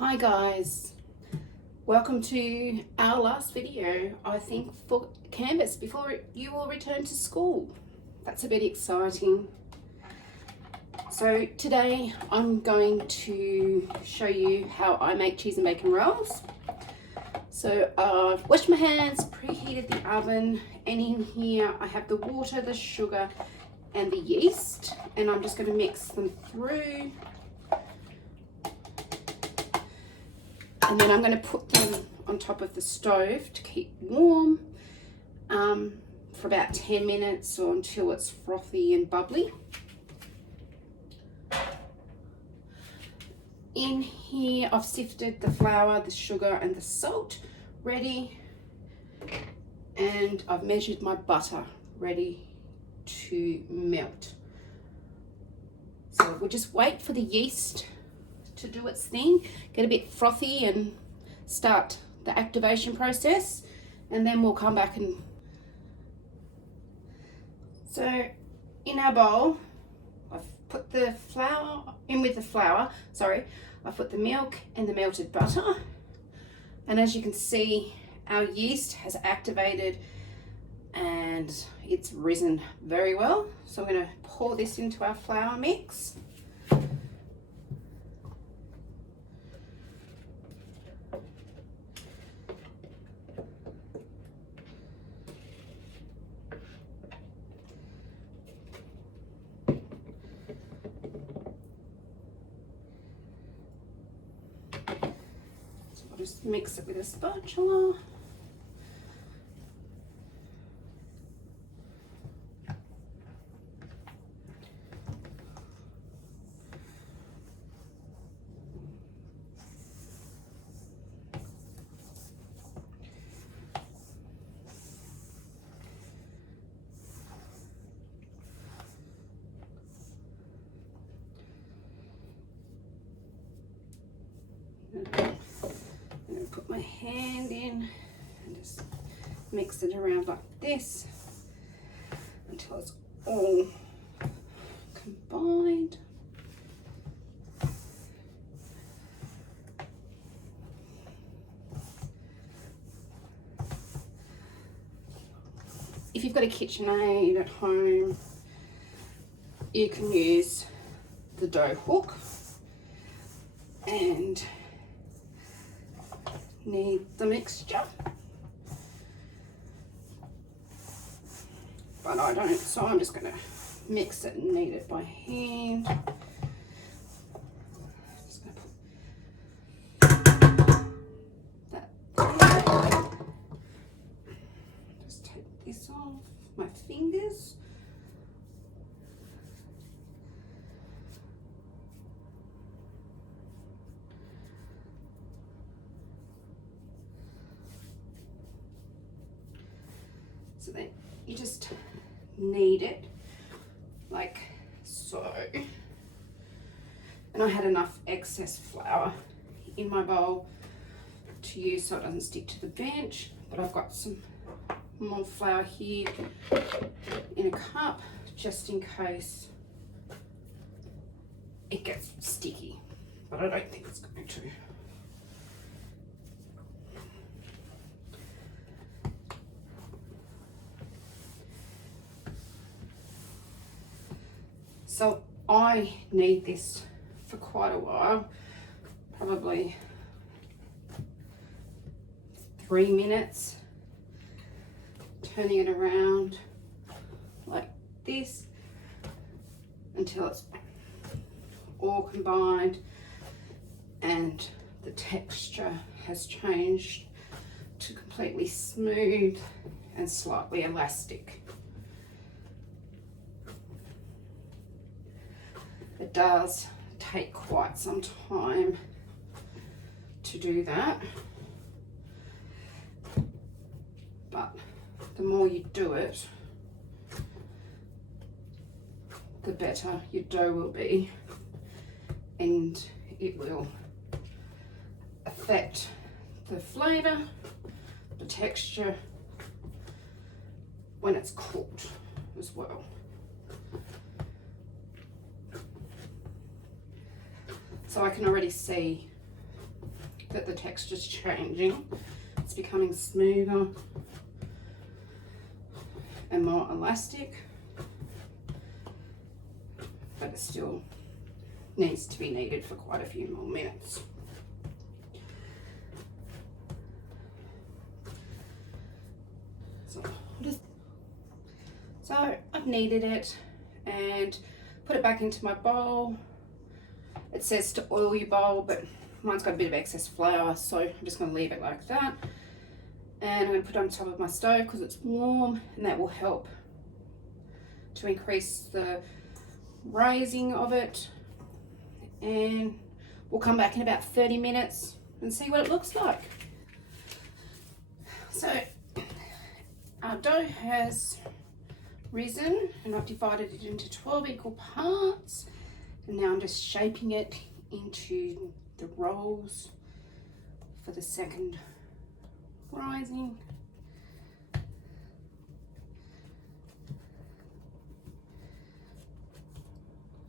Hi guys, welcome to our last video, I think, for Canvas before you all return to school. That's a bit exciting. So today I'm going to show you how I make cheese and bacon rolls. So I've washed my hands, preheated the oven, and in here I have the water, the sugar and the yeast, and I'm just going to mix them through. And then I'm going to put them on top of the stove to keep warm for about 10 minutes or until it's frothy and bubbly. In here I've sifted the flour, the sugar and the salt ready, and I've measured my butter ready to melt. So we'll just wait for the yeast to do its thing, get a bit frothy and start the activation process, and then we'll come back. And so in our bowl I've put the flour in with the flour, I put the milk and the melted butter, and as you can see our yeast has activated and it's risen very well. So I'm going to pour this into our flour mix. Just mix it with a spatula. Put my hand in and just mix it around like this until it's all combined. If you've got a KitchenAid at home, you can use the dough hook and knead the mixture, but I don't, so I'm just going to mix it and knead it by hand. Just going to put that there. Just take this off my fingers. So then you just knead it like so. And I had enough excess flour in my bowl to use so it doesn't stick to the bench, but I've got some more flour here in a cup just in case it gets sticky, but I don't think it's going to. So I knead this for quite a while, probably 3 minutes, turning it around like this until it's all combined and the texture has changed to completely smooth and slightly elastic. It does take quite some time to do that, but the more you do it, the better your dough will be, and it will affect the flavour, the texture when it's cooked as well. So I can already see that the texture's changing. It's becoming smoother and more elastic, but it still needs to be kneaded for quite a few more minutes. So I've kneaded it and put it back into my bowl. It says to oil your bowl, but mine's got a bit of excess flour, so I'm just going to leave it like that. And I'm going to put it on top of my stove because it's warm, and that will help to increase the rising of it. And we'll come back in about 30 minutes and see what it looks like. So our dough has risen, and I've divided it into 12 equal parts, and now I'm just shaping it into the rolls for the second rising.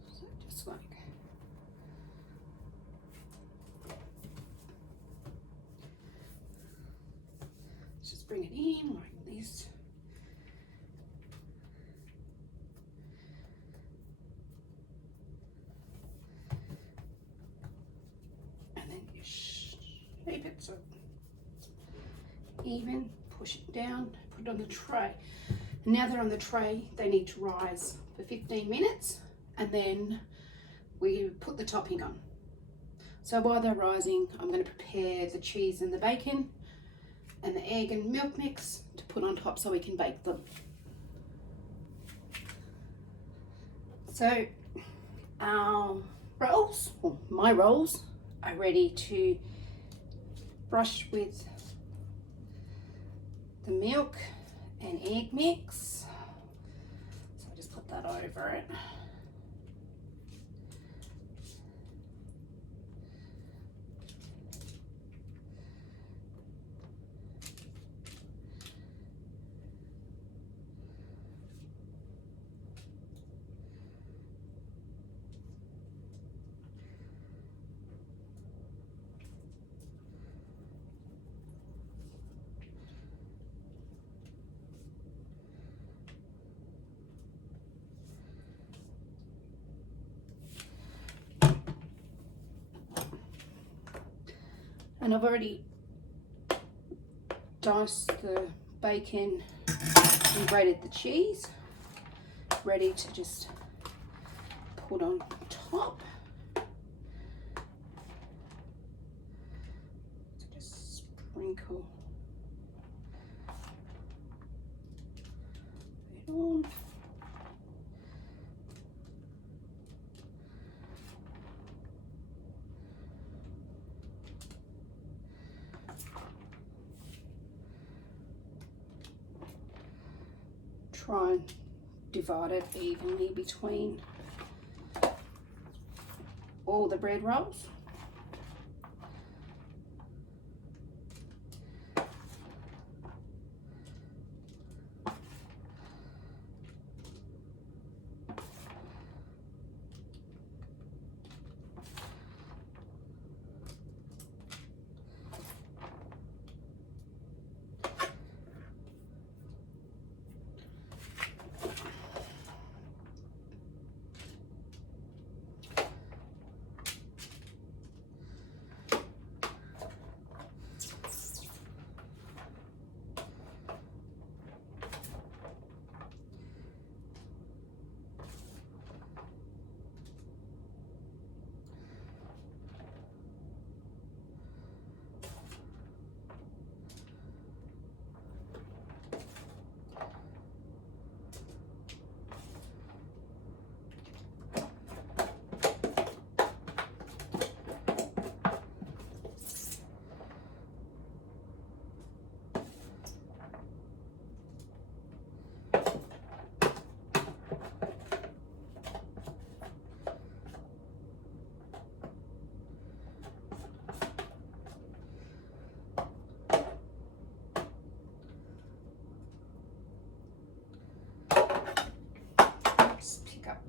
So just like just bring it in like this. And then you shape it so even, push it down, put it on the tray. And now they're on the tray, they need to rise for 15 minutes, and then we put the topping on. So while they're rising, I'm going to prepare the cheese and the bacon and the egg and milk mix to put on top so we can bake them. So our rolls, or my rolls, are ready to brush with the milk and egg mix. So I just put that over it. And I've already diced the bacon and grated the cheese, ready to just put on top. So just sprinkle it on. Try and divide it evenly between all the bread rolls.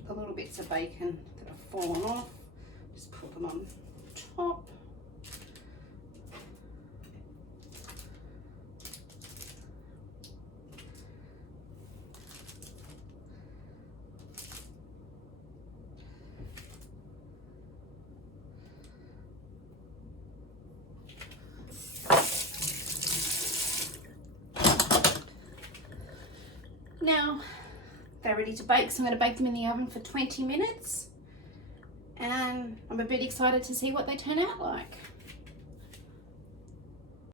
The little bits of bacon that have fallen off, just put them on top. They're ready to bake, so I'm going to bake them in the oven for 20 minutes. And I'm a bit excited to see what they turn out like.